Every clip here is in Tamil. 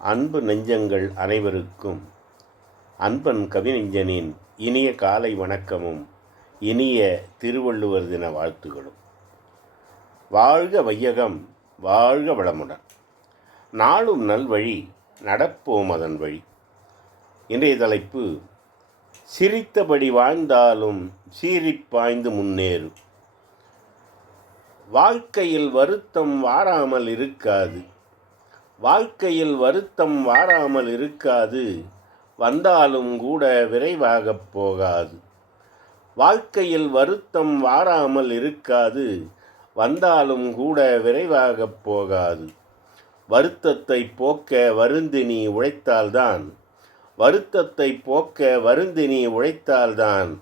அன்பு நெஞ்சங்கள் அனைவருக்கும் அன்பன் கவிநெஞ்சனின் இனிய காலை வணக்கமும் இனிய திருவள்ளுவர் தின வாழ்த்துகளும். வாழ்க வையகம் வாழ்க வளமுடன். நாளும் நல்வழி நடப்போம் அதன் வழி. இன்றைய தலைப்பு சிரித்தபடி வாழ்ந்தாலும் சீரிப்பாய்ந்து முன்னேறும். வாழ்க்கையில் வருத்தம் வாராமல் இருக்காது. வாழ்க்கையில் வருத்தம் வாராமல் இருக்காது வந்தாலும் கூட விரைவாகப் போகாது. வாழ்க்கையில் வருத்தம் வாராமல் இருக்காது வந்தாலும் கூட விரைவாகப் போகாது. வருத்தத்தை போக்க வருந்தினி உழைத்தால்தான் வருத்தத்தை போக்க வருந்தினி உழைத்தால்தான்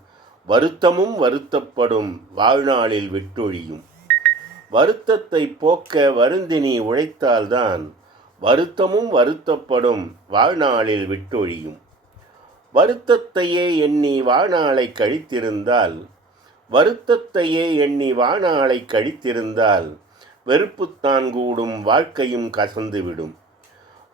வருத்தமும் வருத்தப்படும் வாழ்நாளில் விட்டொழியும். வருத்தத்தை போக்க வருந்தினி உழைத்தால்தான் வருத்தமும் வருத்தப்படும் வாழ்நாளில் விட்டொழியும். வருத்தத்தையே எண்ணி வாழ்நாளை கழித்திருந்தால் வருத்தத்தையே எண்ணி வாழ்நாளை கழித்திருந்தால் வெறுப்புத்தான் கூடும் வாழ்க்கையும் கசந்துவிடும்.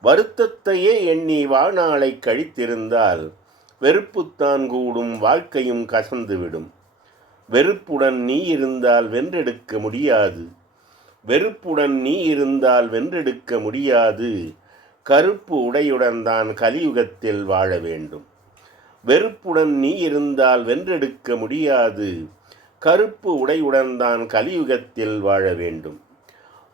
வருத்தத்தையே எண்ணி வாழ்நாளை கழித்திருந்தால் வெறுப்புத்தான் கூடும் வாழ்க்கையும் கசந்துவிடும். வெறுப்புடன் நீ இருந்தால் வென்றெடுக்க முடியாது. வெறுப்புடன் நீ இருந்தால் வென்றெடுக்க முடியாது. கருப்பு உடையுடன் தான் கலியுகத்தில் வாழ வேண்டும். வெறுப்புடன் நீ இருந்தால் வென்றெடுக்க முடியாது. கருப்பு உடையுடன் தான் கலியுகத்தில் வாழ வேண்டும்.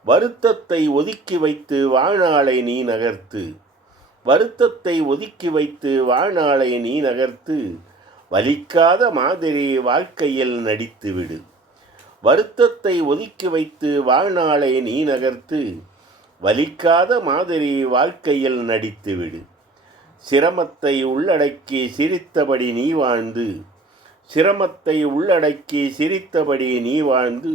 வருத்தத்தை ஒதுக்கி வைத்து வாழ்நாளை நீ நகர்த்து. வருத்தத்தை ஒதுக்கி வைத்து வாழ்நாளை நீ நகர்த்து. வலிக்காத மாதிரி வாழ்க்கையில் நடித்துவிடு. வருத்தத்தை ஒதுக்கி வைத்து வாழ்நாளை நீ நகர்த்து வலிக்காத மாதிரி வாழ்க்கையில் நடித்துவிடு சிரமத்தை உள்ளடக்கி சிரித்தபடி நீ வாழ்ந்து சிரமத்தை உள்ளடக்கி சிரித்தபடி நீ வாழ்ந்து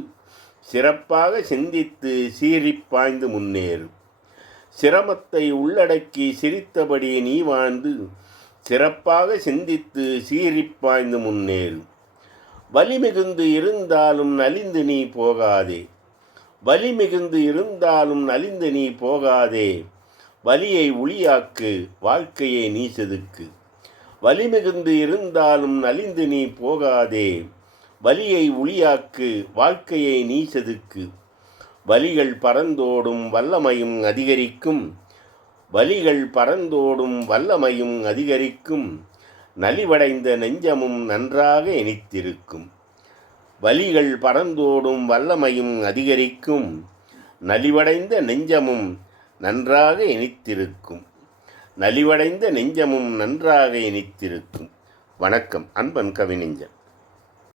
சிறப்பாக சிந்தித்து சீரிப்பாய்ந்து முன்னேறு. சிரமத்தை உள்ளடக்கி சிரித்தபடி நீ வாழ்ந்து சிறப்பாக சிந்தித்து சீரிப்பாய்ந்து முன்னேறு. வலிமிகுந்து இருந்தாலும் நலிந்து நீ போகாதே. வலிமிகுந்து இருந்தாலும் நலிந்து நீ போகாதே. வலியை ஒளியாக்கு வாழ்க்கையை நீ செதுக்கு வலிமிகுந்து இருந்தாலும் நலிந்து நீ போகாதே. வலியை ஒளியாக்கு வாழ்க்கையை நீ செதுக்கு வலிகள் பறந்தோடும் வல்லமையும் அதிகரிக்கும். வலிகள் பறந்தோடும் வல்லமையும் அதிகரிக்கும். நலிவடைந்த நெஞ்சமும் நன்றாக இனித்திருக்கும். வலிகள் பறந்தோடும் வல்லமையும் அதிகரிக்கும். நலிவடைந்த நெஞ்சமும் நன்றாக இனித்திருக்கும். நலிவடைந்த நெஞ்சமும் நன்றாக இனித்திருக்கும். வணக்கம் அன்பன் கவிநெஞ்சன்.